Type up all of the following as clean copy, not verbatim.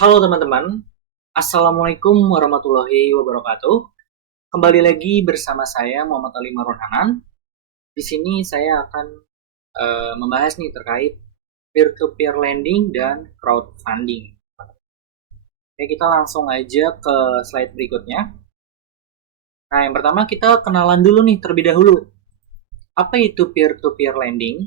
Halo teman-teman, Assalamualaikum warahmatullahi wabarakatuh. Kembali lagi bersama saya Muhammad Ali Marwan Hanan. Di sini saya akan membahas nih terkait peer-to-peer lending dan crowdfunding. Oke, kita langsung aja ke slide berikutnya. Nah, yang pertama kita kenalan dulu nih terlebih dahulu. Apa itu peer-to-peer lending?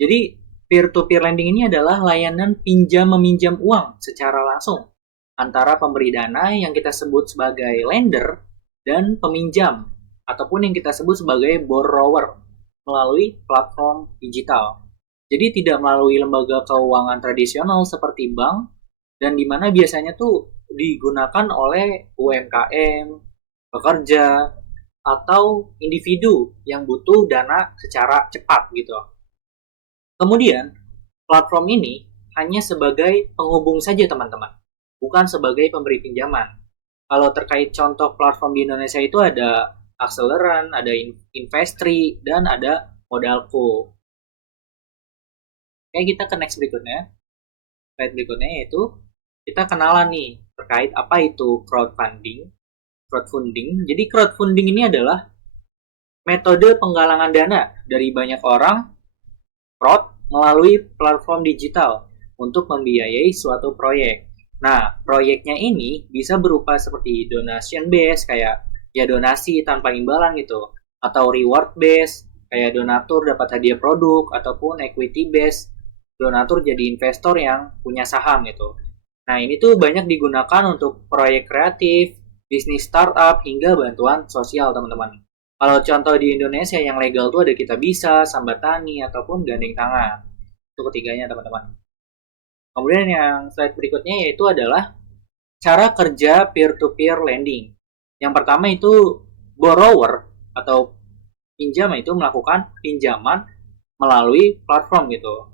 Jadi, peer-to-peer lending ini adalah layanan pinjam-meminjam uang secara langsung antara pemberi dana yang kita sebut sebagai lender dan peminjam ataupun yang kita sebut sebagai borrower melalui platform digital. Jadi tidak melalui lembaga keuangan tradisional seperti bank dan di mana biasanya tuh digunakan oleh UMKM, pekerja, atau individu yang butuh dana secara cepat gitu. Kemudian, platform ini hanya sebagai penghubung saja teman-teman, bukan sebagai pemberi pinjaman. Kalau terkait contoh platform di Indonesia itu ada Acceleran, ada Investri, dan ada Modalku. Oke, kita ke next berikutnya. Slide berikutnya yaitu kita kenalan nih terkait apa itu crowdfunding. Jadi crowdfunding ini adalah metode penggalangan dana dari banyak orang crowd melalui platform digital untuk membiayai suatu proyek. Nah, proyeknya ini bisa berupa seperti donation base kayak ya donasi tanpa imbalan gitu, atau reward base kayak donatur dapat hadiah produk ataupun equity base donatur jadi investor yang punya saham gitu. Nah, ini tuh banyak digunakan untuk proyek kreatif, bisnis startup hingga bantuan sosial teman-teman. Kalau contoh di Indonesia yang legal tuh ada Kitabisa, Sambatani, ataupun Gandeng Tangan. Itu ketiganya teman-teman. Kemudian yang slide berikutnya yaitu adalah cara kerja peer-to-peer lending. Yang pertama itu borrower atau pinjam itu melakukan pinjaman melalui platform gitu.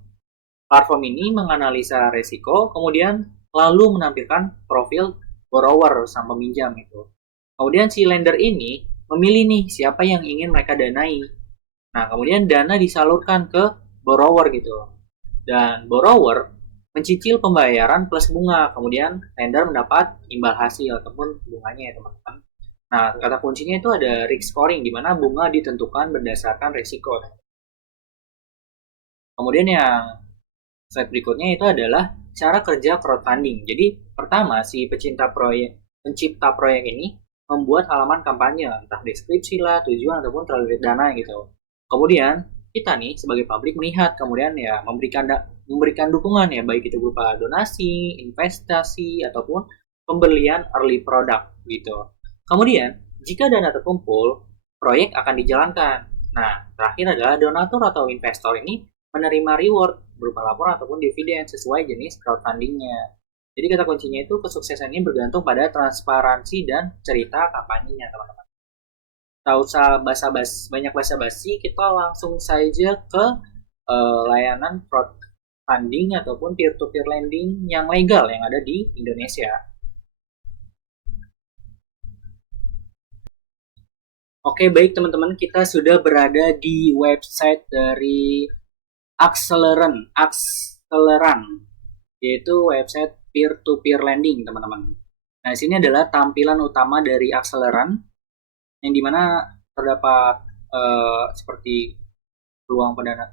Platform ini menganalisa resiko, kemudian lalu menampilkan profil borrower sang peminjam itu. Kemudian si lender ini memilih nih siapa yang ingin mereka danai. Nah, kemudian dana disalurkan ke borrower gitu. Dan borrower mencicil pembayaran plus bunga, kemudian lender mendapat imbal hasil ataupun bunganya ya teman-teman. Nah, kata kuncinya itu ada risk scoring, di mana bunga ditentukan berdasarkan risiko. Kemudian yang slide berikutnya itu adalah cara kerja crowdfunding. Jadi, pertama si pencipta proyek ini membuat halaman kampanye, entah deskripsi lah, tujuan ataupun target dana gitu. Kemudian kita nih sebagai publik melihat, kemudian ya memberikan dukungan ya, baik itu berupa donasi, investasi ataupun pembelian early product gitu. Kemudian jika dana terkumpul, proyek akan dijalankan. Nah, terakhir adalah donatur atau investor ini menerima reward berupa laporan ataupun dividen sesuai jenis crowdfundingnya. Jadi kata kuncinya itu kesuksesan ini bergantung pada transparansi dan cerita kampanyenya teman-teman. Tak usah banyak basa-basi, kita langsung saja ke layanan crowdfunding ataupun peer-to-peer lending yang legal yang ada di Indonesia. Oke, baik teman-teman, kita sudah berada di website dari Acceleran, yaitu website peer-to-peer lending, teman-teman. Nah, di sini adalah tampilan utama dari Acceleran, yang dimana terdapat seperti ruang pendana.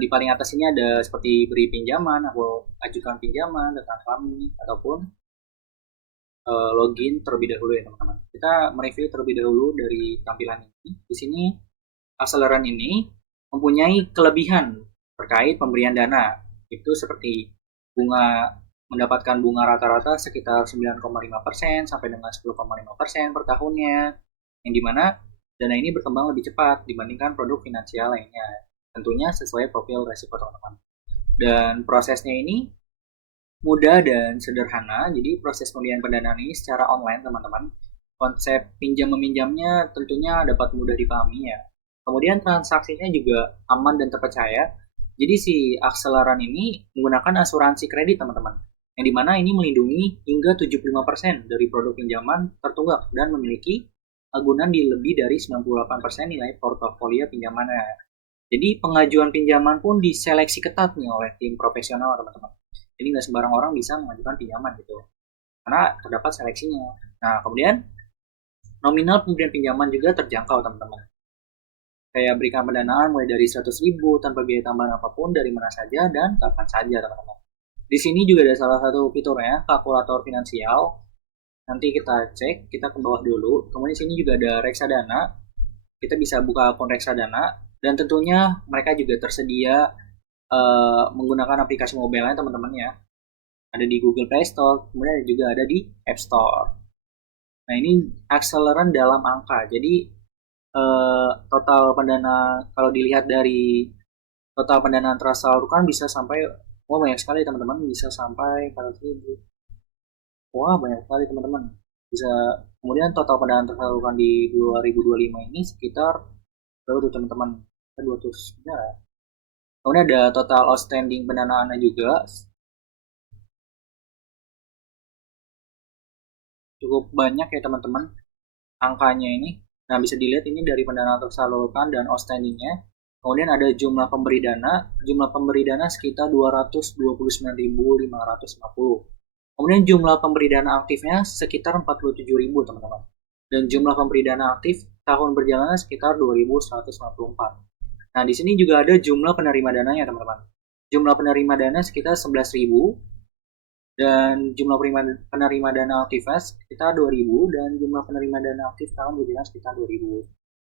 Di paling atas ini ada seperti beri pinjaman, atau ajukan pinjaman, datang kami, ataupun login terlebih dahulu ya teman-teman. Kita mereview terlebih dahulu dari tampilan ini. Di sini Acceleran ini mempunyai kelebihan terkait pemberian dana. Itu seperti mendapatkan bunga rata-rata sekitar 9,5% sampai dengan 10,5% per tahunnya. Yang dimana dana ini berkembang lebih cepat dibandingkan produk finansial lainnya. Tentunya sesuai profil resiko teman-teman. Dan prosesnya ini mudah dan sederhana. Jadi proses pemberian pendanaan ini secara online teman-teman. Konsep pinjam meminjamnya tentunya dapat mudah dipahami ya. Kemudian transaksinya juga aman dan terpercaya. Jadi si Acceleran ini menggunakan asuransi kredit teman-teman. Yang dimana ini melindungi hingga 75% dari produk pinjaman tertunggak dan memiliki agunan di lebih dari 98% nilai portofolio pinjamannya. Jadi pengajuan pinjaman pun diseleksi ketat nih oleh tim profesional teman-teman. Jadi nggak sembarang orang bisa mengajukan pinjaman gitu, karena terdapat seleksinya. Nah, kemudian nominal pemberian pinjaman juga terjangkau teman-teman. Kayak berikan pendanaan mulai dari 100.000 tanpa biaya tambahan apapun dari mana saja dan kapan saja teman-teman. Di sini juga ada salah satu fiturnya, kalkulator finansial. Nanti kita cek, kita ke bawah dulu. Kemudian di sini juga ada reksadana. Kita bisa buka akun reksadana, dan tentunya mereka juga tersedia menggunakan aplikasi mobile teman-teman ya. Ada di Google Play Store, kemudian juga ada di App Store. Nah, ini akseleran dalam angka. Jadi total pendana, kalau dilihat dari total pendanaan tersalurkan bisa sampai, wah banyak sekali teman-teman, bisa sampai 400.000. Wah banyak sekali teman-teman. Bisa, kemudian total pendanaan tersalurkan di 2025 ini sekitar berapa tuh teman-teman? 200 ya. Kemudian ada total outstanding pendanaannya juga cukup banyak ya teman-teman angkanya ini. Nah, bisa dilihat ini dari pendanaan tersalurkan dan outstandingnya. Kemudian ada jumlah pemberi dana. Jumlah pemberi dana sekitar 229.550. Kemudian jumlah pemberi dana aktifnya sekitar 47.000 teman-teman. Dan jumlah pemberi dana aktif tahun berjalannya sekitar 2.154. Nah, di sini juga ada jumlah penerima dananya teman-teman. Jumlah penerima dana sekitar 11.000, dan jumlah penerima dana aktifnya sekitar 2.000, dan jumlah penerima dana aktif tahun berjalan sekitar 2.000.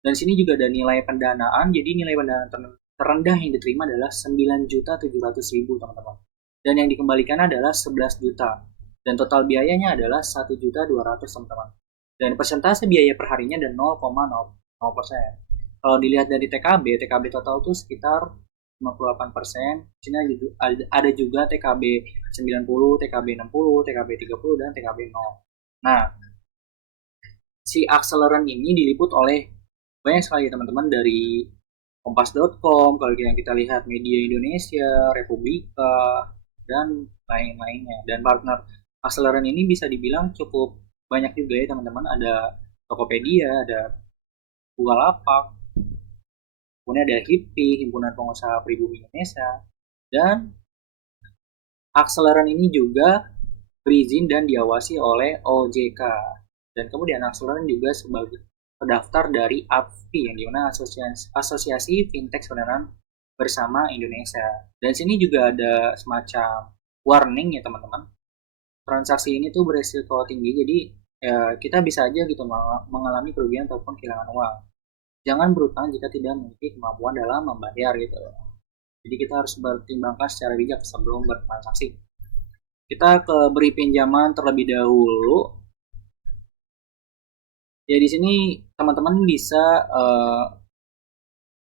Dan sini juga ada nilai pendanaan. Jadi nilai pendanaan terendah yang diterima adalah 9.700.000 teman-teman. Dan yang dikembalikan adalah 11 juta. Dan total biayanya adalah 1.200.000 teman-teman. Dan persentase biaya perharinya ada 0,0%. Kalau dilihat dari TKB total itu sekitar 58%. Sini ada juga TKB 90, TKB 60, TKB 30, dan TKB 0. Nah, si akseleran ini diliput oleh banyak sekali teman-teman, dari kompas.com, kalau yang kita lihat Media Indonesia, Republika, dan lain-lainnya. Dan partner akseleran ini bisa dibilang cukup banyak juga ya teman-teman. Ada Tokopedia, ada Bukalapak, kemudian ada HIPI, Himpunan Pengusaha Pribumi Indonesia, dan akseleran ini juga berizin dan diawasi oleh OJK. Dan kemudian akseleran juga sebagai terdaftar dari AFFI, yang dimana Asosiasi Fintech Pendanaan Bersama Indonesia. Dan sini juga ada semacam warning ya teman-teman. Transaksi ini tuh beresiko tinggi, jadi ya, kita bisa aja gitu mengalami kerugian ataupun kehilangan uang. Jangan berutang jika tidak memiliki kemampuan dalam membayar gitu. Jadi kita harus bertimbangkan secara bijak sebelum bertransaksi. Kita ke beri pinjaman terlebih dahulu. Ya, di sini teman-teman bisa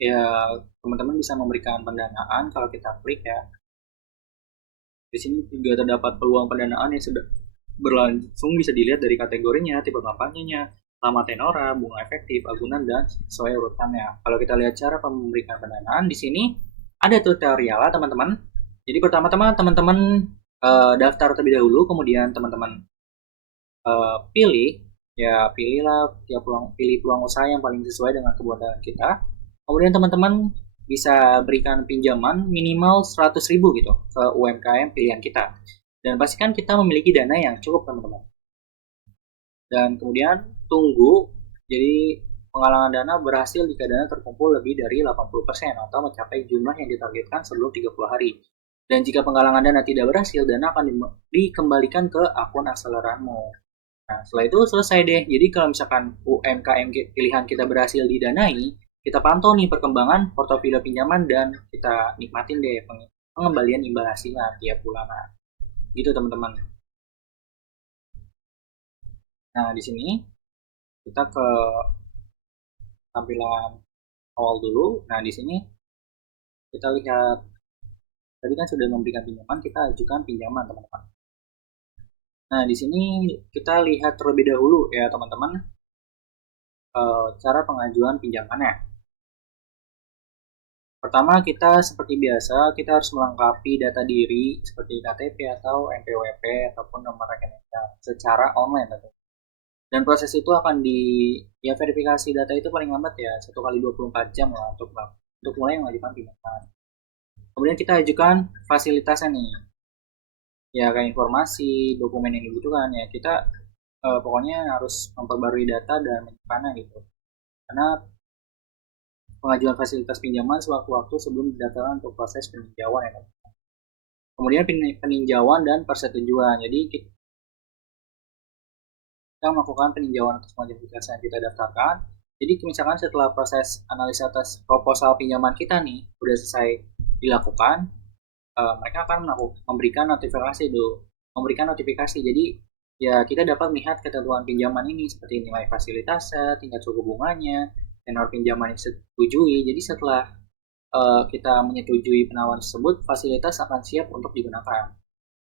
ya teman-teman bisa memberikan pendanaan kalau kita klik ya. Di sini juga terdapat peluang pendanaan yang sudah berlangsung, bisa dilihat dari kategorinya, tipe kampanyenya, lama tenora, bunga efektif, agunan, dan sesuai urutannya. Kalau kita lihat cara memberikan pendanaan di sini ada tutorial teman-teman. Jadi pertama-tama teman-teman daftar terlebih dahulu, kemudian teman-teman pilih peluang usaha yang paling sesuai dengan kebutuhan kita. Kemudian teman-teman bisa berikan pinjaman minimal 100.000 gitu ke UMKM pilihan kita. Dan pastikan kita memiliki dana yang cukup teman-teman. Dan kemudian tunggu, jadi penggalangan dana berhasil jika dana terkumpul lebih dari 80% atau mencapai jumlah yang ditargetkan sebelum 30 hari. Dan jika penggalangan dana tidak berhasil, dana akan dikembalikan ke akun akseleranmu. Nah, setelah itu selesai deh. Jadi kalau misalkan UMKM pilihan kita berhasil didanai, kita pantau nih perkembangan portofolio pinjaman dan kita nikmatin deh pengembalian imbal hasilnya tiap bulanan. Gitu teman-teman. Nah, di sini kita ke tampilan awal dulu. Nah, di sini kita lihat tadi kan sudah memberikan pinjaman, kita ajukan pinjaman teman-teman. Nah, di sini kita lihat terlebih dahulu ya teman-teman cara pengajuan pinjamannya. Pertama, kita seperti biasa, kita harus melengkapi data diri seperti KTP atau NPWP ataupun nomor rekening secara online tentunya. Dan proses itu akan ya verifikasi data itu paling lambat ya 1 kali 24 jam lah untuk mulai mengajukan pinjaman. Kemudian kita ajukan fasilitasnya nih. ya kayak informasi, dokumen yang dibutuhkan ya kita pokoknya harus memperbarui data dan menyimpannya gitu. Karena pengajuan fasilitas pinjaman sewaktu-waktu sebelum didaftarkan untuk proses peninjauan ya. Kemudian peninjauan dan persetujuan. Jadi kita melakukan peninjauan atas modifikasi yang kita daftarkan. Jadi misalkan setelah proses analisa atas proposal pinjaman kita nih udah selesai dilakukan, mereka akan memberikan notifikasi dulu, memberikan notifikasi. Jadi ya kita dapat melihat ketentuan pinjaman ini seperti nilai fasilitasnya, tingkat suku bunganya, tenor pinjaman yang disetujui. Jadi setelah kita menyetujui penawaran tersebut, fasilitas akan siap untuk digunakan.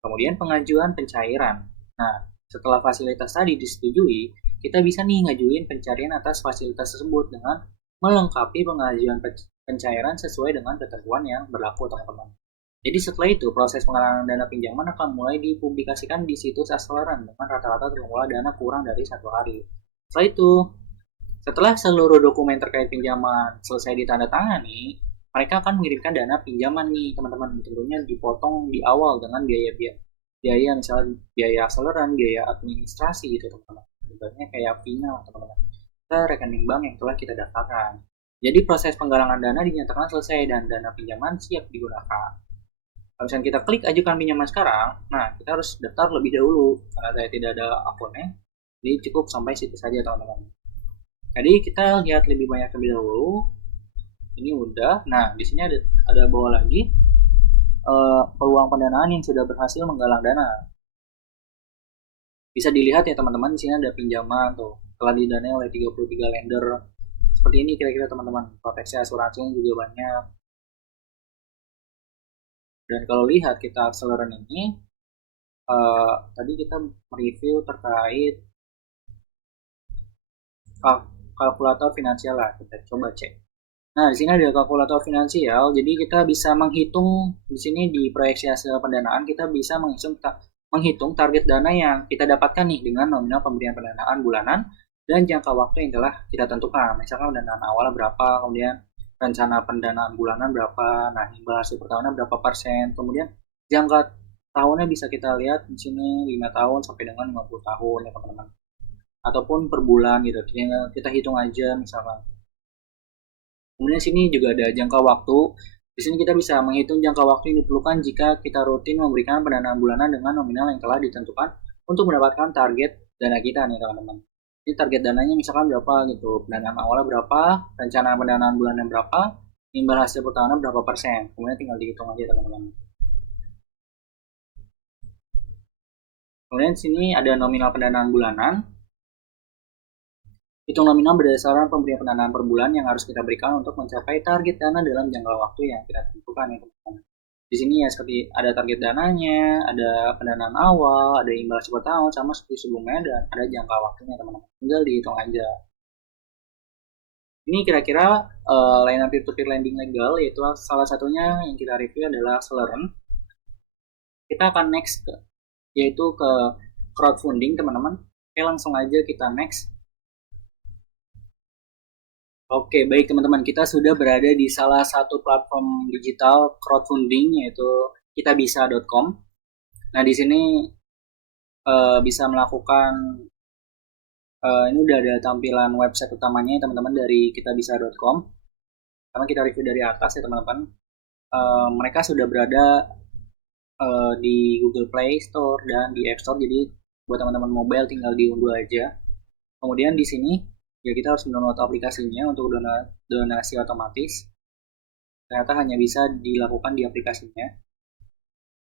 Kemudian pengajuan pencairan. Nah, setelah fasilitas tadi disetujui, kita bisa nih ngajuin pencarian atas fasilitas tersebut dengan melengkapi pengajuan pencairan sesuai dengan ketentuan yang berlaku, teman-teman. Jadi setelah itu, proses penggalangan dana pinjaman akan mulai dipublikasikan di situs Acceleran dengan rata-rata terkumpul dana kurang dari 1 hari. Setelah itu, setelah seluruh dokumen terkait pinjaman selesai ditandatangani, mereka akan mengirimkan dana pinjaman nih, teman-teman. Tentunya dipotong di awal dengan biaya misalnya biaya Acceleran, biaya administrasi gitu, teman-teman. Contohnya kayak fee-nya, teman-teman. Ke rekening bank yang telah kita daftarkan. Jadi proses penggalangan dana dinyatakan selesai dan dana pinjaman siap digunakan. Kalau misalnya kita klik ajukan pinjaman sekarang, nah kita harus daftar lebih dahulu karena saya tidak ada akunnya. Jadi cukup sampai situ saja, teman-teman. Jadi kita lihat lebih banyak terlebih dahulu. Ini udah. Nah, di sini ada bawah lagi peluang pendanaan yang sudah berhasil menggalang dana. Bisa dilihat ya teman-teman, di sini ada pinjaman tuh telah didanai oleh 33 lender. Seperti ini kira-kira teman-teman. Proteksi asuransinya juga banyak. Dan kalau lihat kita Acceleran ini, tadi kita mereview terkait kalkulator finansial lah. Kita coba cek. Nah, di sini ada kalkulator finansial. Jadi kita bisa menghitung di sini di proyeksi hasil pendanaan kita bisa menghitung target dana yang kita dapatkan nih dengan nominal pemberian pendanaan bulanan dan jangka waktu yang telah kita tentukan. Misalkan pendanaan awal berapa, kemudian rencana pendanaan bulanan berapa, nah imbal hasil per tahunnya berapa persen, kemudian jangka tahunnya bisa kita lihat di sini 5 tahun sampai dengan 50 tahun ya teman-teman. Ataupun per bulan gitu. Kita hitung aja misalkan. Kemudian sini juga ada jangka waktu. Di sini kita bisa menghitung jangka waktu yang diperlukan jika kita rutin memberikan pendanaan bulanan dengan nominal yang telah ditentukan untuk mendapatkan target dana kita nih teman-teman. Ini target dananya misalkan berapa gitu, pendanaan awalnya berapa, rencana pendanaan bulanan berapa, imbal hasil per tahunnya berapa persen. Kemudian tinggal dihitung aja teman-teman. Kemudian sini ada nominal pendanaan bulanan. Hitung nominal berdasarkan pemberian pendanaan per bulan yang harus kita berikan untuk mencapai target dana dalam jangka waktu yang kita tentukan ya teman-teman. Di sini ya seperti ada target dananya, ada pendanaan awal, ada imbal hasil per tahun, sama seperti sebelumnya, dan ada jangka waktunya teman-teman. Tinggal dihitung aja. Ini kira-kira layanan peer-to-peer lending legal, yaitu salah satunya yang kita review adalah Acceleran. Kita akan next yaitu ke crowdfunding teman-teman. Oke, langsung aja kita next. Oke, baik teman-teman, kita sudah berada di salah satu platform digital crowdfunding yaitu kitabisa.com. Nah, di sini bisa melakukan ini udah ada tampilan website utamanya teman-teman dari kitabisa.com. Karena kita review dari atas ya teman-teman. Mereka sudah berada di Google Play Store dan di App Store. Jadi buat teman-teman mobile tinggal diunduh aja. Kemudian di sini ya kita harus mendownload aplikasinya untuk donasi otomatis. Ternyata hanya bisa dilakukan di aplikasinya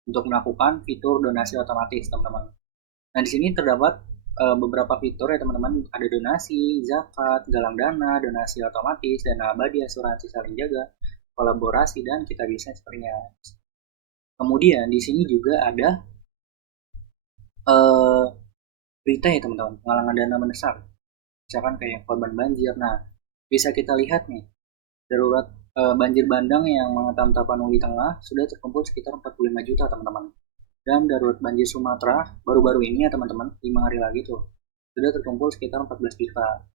untuk melakukan fitur donasi otomatis, teman-teman. Nah, di sini terdapat beberapa fitur ya, teman-teman. Ada donasi, zakat, galang dana, donasi otomatis, dana abadi, asuransi saling jaga, kolaborasi, dan kita bisa sepertinya. Kemudian di sini juga ada berita ya, teman-teman, penggalangan dana mendesak. Misalkan kayak korban banjir. Nah, bisa kita lihat nih, darurat banjir bandang yang menghantam Tapanuli Tengah sudah terkumpul sekitar 45 juta, teman-teman. Dan darurat banjir Sumatera baru-baru ini ya, teman-teman, 5 hari lagi tuh, sudah terkumpul sekitar 14 juta.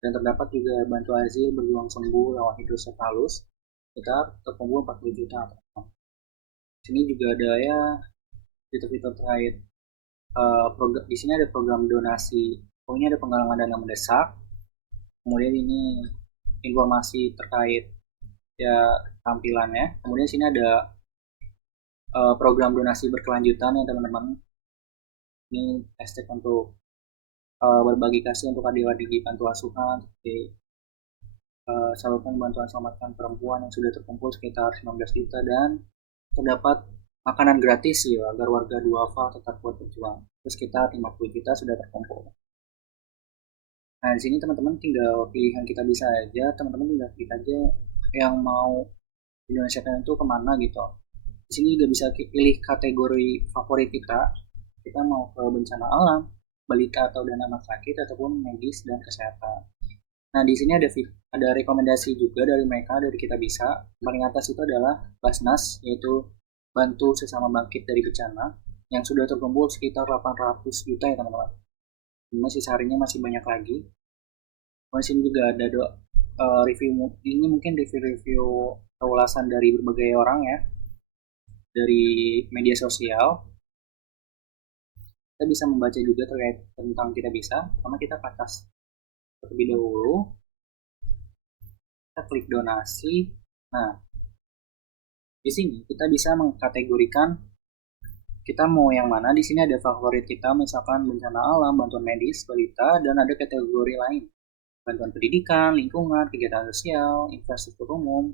Dan terdapat juga bantu Azir berjuang sembuh lawan hidrosefalus, sekitar terkumpul 40 juta, teman-teman. Sini juga ada ya fitur-fitur terkait program. Di sini ada program donasi, pokoknya ada penggalangan dana mendesak. Kemudian ini informasi terkait ya tampilannya. Kemudian sini ada program donasi berkelanjutan ya teman-teman. Ini hashtag untuk berbagi kasih untuk adik-adik di panti asuhan, seperti salurkan bantuan selamatkan perempuan yang sudah terkumpul sekitar 19 juta dan terdapat makanan gratis ya agar warga duafa tetap kuat berjuang. Terus sekitar 50 juta sudah terkumpul. Nah di sini teman-teman tinggal pilihan kita bisa aja, teman-teman tinggal klik aja yang mau Indonesia itu kemana gitu. Di sini juga bisa pilih kategori favorit kita. Kita mau ke bencana alam, balita atau dana anak sakit ataupun medis dan kesehatan. Nah, di sini ada rekomendasi juga dari mereka, dari kita bisa. Paling atas itu adalah Basnas, yaitu bantu sesama bangkit dari bencana, yang sudah terkumpul sekitar 800 juta ya teman-teman. Masih seharinya masih banyak lagi. Di sini juga ada review, ini mungkin review ulasan dari berbagai orang ya, dari media sosial. Kita bisa membaca juga terkait tentang kita bisa, karena kita ke atas terlebih dahulu, kita klik donasi. Nah, di sini kita bisa mengkategorikan kita mau yang mana. Di sini ada favorit kita, misalkan bencana alam, bantuan medis, balita, dan ada kategori lain, bantuan pendidikan, lingkungan, kegiatan sosial, infrastruktur umum,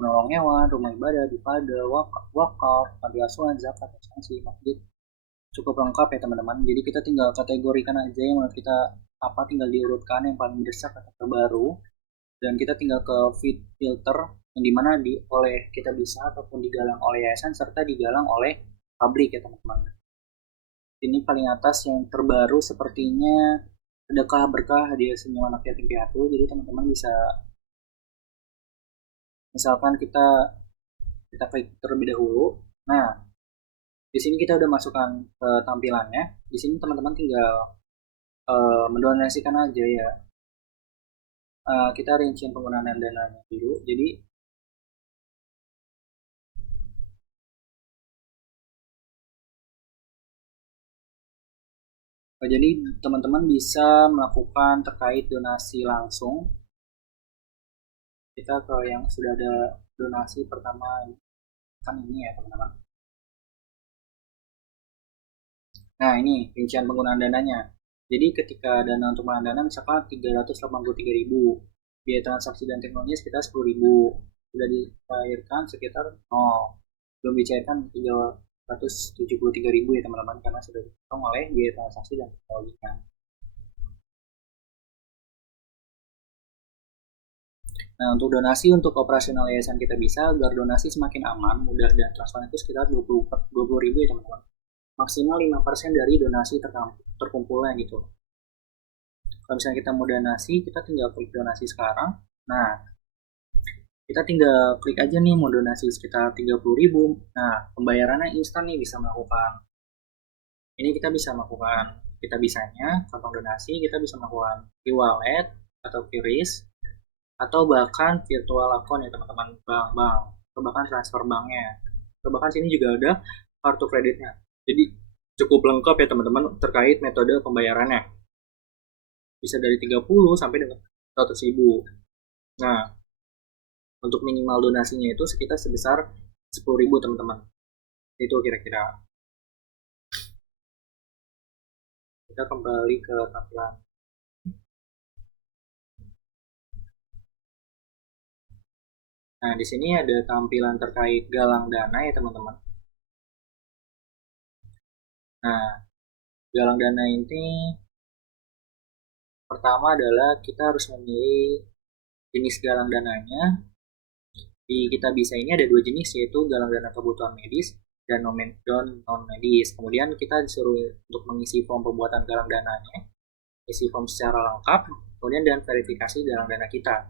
menolong hewan, rumah ibadah, bipada, wakaf, panti asuhan, zakat, asuransi, masjid. Cukup lengkap ya teman-teman. Jadi kita tinggal kategorikan aja yang menurut kita apa, tinggal diurutkan yang paling mendesak atau terbaru, dan kita tinggal ke filter yang dimana oleh kita bisa ataupun digalang oleh yayasan serta digalang oleh publik ya teman-teman. Ini paling atas yang terbaru sepertinya sedekah berkah hadiah senyum anak yatim piatu. Jadi teman-teman bisa, misalkan kita klik terlebih dahulu. Nah, di sini kita udah masukkan ke tampilannya. Di sini teman-teman tinggal mendonasikan aja ya. Kita rincian penggunaan dananya dulu. Jadi teman-teman bisa melakukan terkait donasi langsung. Kita ke yang sudah ada donasi pertama kan ini ya teman-teman. Nah ini rincian penggunaan dananya. Jadi ketika dana untuk penggunaan dana misalkan 383.000, biaya transaksi dan teknologi sekitar 10.000, sudah dicairkan sekitar 0, belum dicairkan 373.000 ya teman-teman, karena sudah dipotong oleh biaya transaksi dan teknologinya. Nah, untuk donasi untuk operasional yayasan kita bisa, agar donasi semakin aman, mudah dan transparan itu sekitar 20.000 ya teman-teman. Maksimal 5% dari donasi terkumpulnya gitu. Kalau misalnya kita mau donasi, kita tinggal klik donasi sekarang. Nah, kita tinggal klik aja nih mau donasi sekitar 30.000. Nah, pembayarannya instan nih, bisa melakukan. Ini kita bisa melakukan, kita bisanya kantong donasi, kita bisa melakukan e-wallet atau QRIS, atau bahkan virtual account ya teman-teman, bank, atau bahkan transfer banknya. Atau bahkan sini juga ada kartu kreditnya. Jadi cukup lengkap ya teman-teman terkait metode pembayarannya. Bisa dari 30 sampai dengan 100.000. Nah, untuk minimal donasinya itu sekitar sebesar 10.000 teman-teman. Itu kira-kira. Kita kembali ke tampilan. Nah, di sini ada tampilan terkait galang dana ya teman-teman. Nah, galang dana ini pertama adalah kita harus memilih jenis galang dananya. Di kita bisa ini ada dua jenis, yaitu galang dana kebutuhan medis dan non medis. Kemudian kita disuruh untuk mengisi form pembuatan galang dananya, isi form secara lengkap, kemudian dan verifikasi galang dana kita.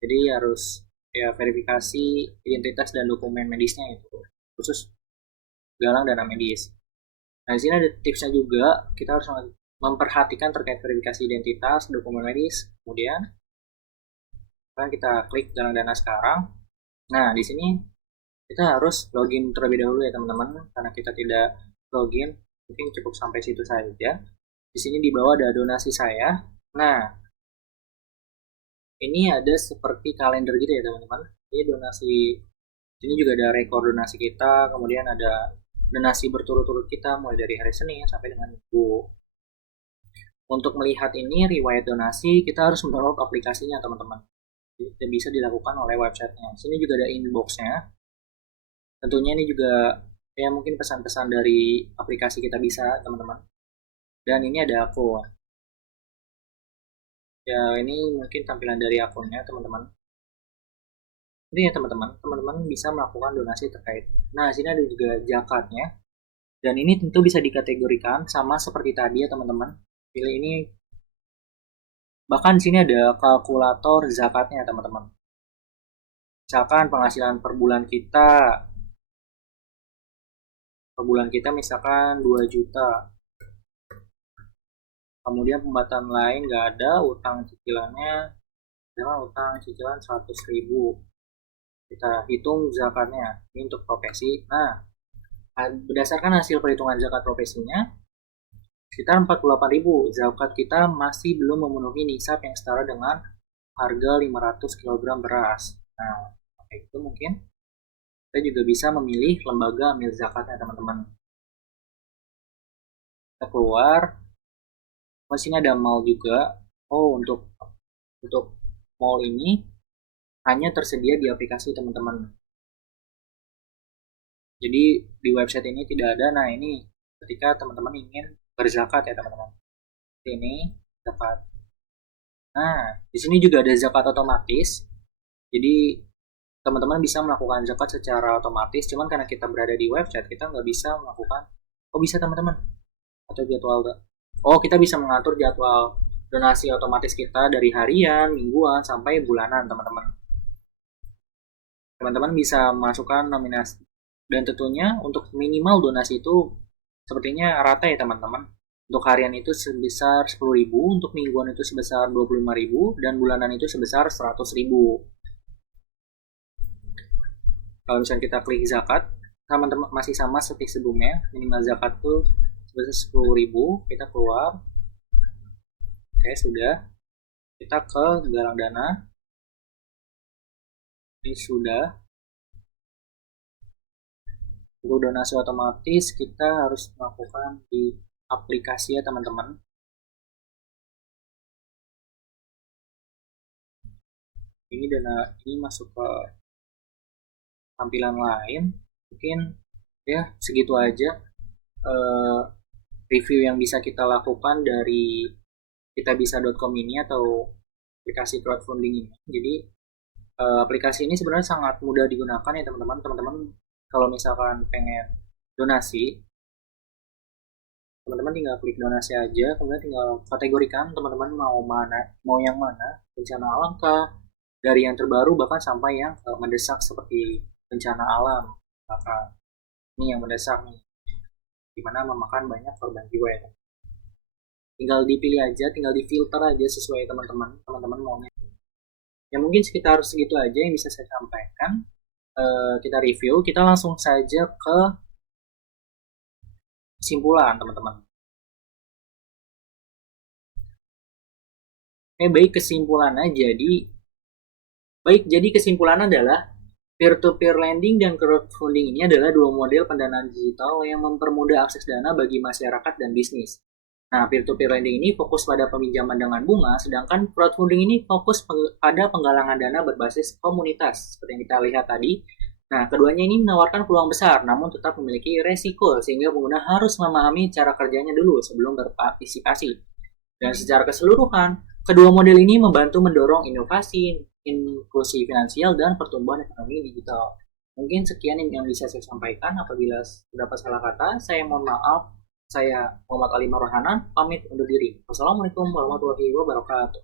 Jadi harus ya verifikasi identitas dan dokumen medisnya itu khusus galang dana medis. Nah, di sini ada tipsnya juga, kita harus memperhatikan terkait verifikasi identitas, dokumen medis. Kemudian kita klik galang dana sekarang. Nah, di sini kita harus login terlebih dahulu ya teman-teman, karena kita tidak login. Mungkin cukup sampai situ saja. Di sini di bawah ada donasi saya. Nah, ini ada seperti kalender gitu ya teman-teman. Ini donasi, ini juga ada rekor donasi kita, kemudian ada donasi berturut-turut kita mulai dari hari Senin sampai dengan Minggu. Untuk melihat ini riwayat donasi, kita harus mendownload aplikasinya teman-teman. Jadi bisa dilakukan oleh websitenya. Sini juga ada inboxnya. Tentunya ini juga ya mungkin pesan-pesan dari aplikasi kita bisa teman-teman. Dan ini ada akun. Ya ini mungkin tampilan dari akunnya teman-teman. Ini ya teman-teman bisa melakukan donasi terkait. Nah sini ada juga zakatnya. Dan ini tentu bisa dikategorikan sama seperti tadi ya teman-teman. Pilih ini. Bahkan sini ada kalkulator zakatnya teman-teman. Misalkan penghasilan per bulan kita misalkan 2 juta. Kemudian pembayaran lain nggak ada, utang cicilannya adalah utang cicilan 100.000. Kita hitung zakatnya ini untuk profesi. Nah, berdasarkan hasil perhitungan zakat profesinya sekitar 48.000. Zakat kita masih belum memenuhi nisab yang setara dengan harga 500 kg beras. Nah, kayak itu mungkin kita juga bisa memilih lembaga amil zakatnya teman-teman. Kita keluar. Di sini ada mall juga. Oh, untuk mall ini hanya tersedia di aplikasi teman-teman. Jadi di website ini tidak ada. Nah, ini ketika teman-teman ingin berzakat ya teman-teman. Ini zakat. Nah, di sini juga ada zakat otomatis. Jadi teman-teman bisa melakukan zakat secara otomatis. Cuman karena kita berada di website, kita nggak bisa melakukan. Oh bisa teman-teman? Atau jadwal? Oh kita bisa mengatur jadwal donasi otomatis kita dari harian, mingguan, sampai bulanan teman-teman. Teman-teman bisa masukkan nominasi. Dan tentunya untuk minimal donasi itu sepertinya rata ya teman-teman. Untuk harian itu sebesar 10.000, untuk mingguan itu sebesar 25.000, dan bulanan itu sebesar 100.000. Kalau misalnya kita klik zakat, teman-teman masih sama seperti sebelumnya. Minimal zakat tuh sebesar 10.000, kita keluar. Oke, sudah. Kita ke galang dana. Ini sudah. Untuk donasi otomatis kita harus melakukan di aplikasi ya teman-teman. Ini dana ini masuk ke tampilan lain. Mungkin ya segitu aja review yang bisa kita lakukan dari kitabisa.com ini atau aplikasi crowdfunding ini. Jadi aplikasi ini sebenarnya sangat mudah digunakan ya teman-teman. Teman-teman kalau misalkan pengen donasi, teman-teman tinggal klik donasi aja, kemudian tinggal kategorikan teman-teman mau yang mana, bencana alam kah, dari yang terbaru bahkan sampai yang mendesak seperti bencana alam. Maka ini yang mendesak nih, dimana memakan banyak korban jiwa ya. Tinggal dipilih aja, tinggal difilter aja sesuai teman-teman maunya. Ya mungkin sekitar segitu aja yang bisa saya sampaikan. Kita review, kita langsung saja ke kesimpulan teman-teman. Baik kesimpulannya jadi kesimpulan adalah peer-to-peer lending dan crowdfunding ini adalah dua model pendanaan digital yang mempermudah akses dana bagi masyarakat dan bisnis. Nah, peer-to-peer lending ini fokus pada peminjaman dengan bunga, sedangkan crowdfunding ini fokus pada penggalangan dana berbasis komunitas, seperti yang kita lihat tadi. Nah, keduanya ini menawarkan peluang besar, namun tetap memiliki resiko, sehingga pengguna harus memahami cara kerjanya dulu sebelum berpartisipasi. Dan secara keseluruhan, kedua model ini membantu mendorong inovasi, inklusi finansial, dan pertumbuhan ekonomi digital. Mungkin sekian yang bisa saya sampaikan. Apabila terdapat salah kata, saya mohon maaf. Saya Muhammad Ali Marhanan, pamit undur diri. Wassalamualaikum warahmatullahi wabarakatuh.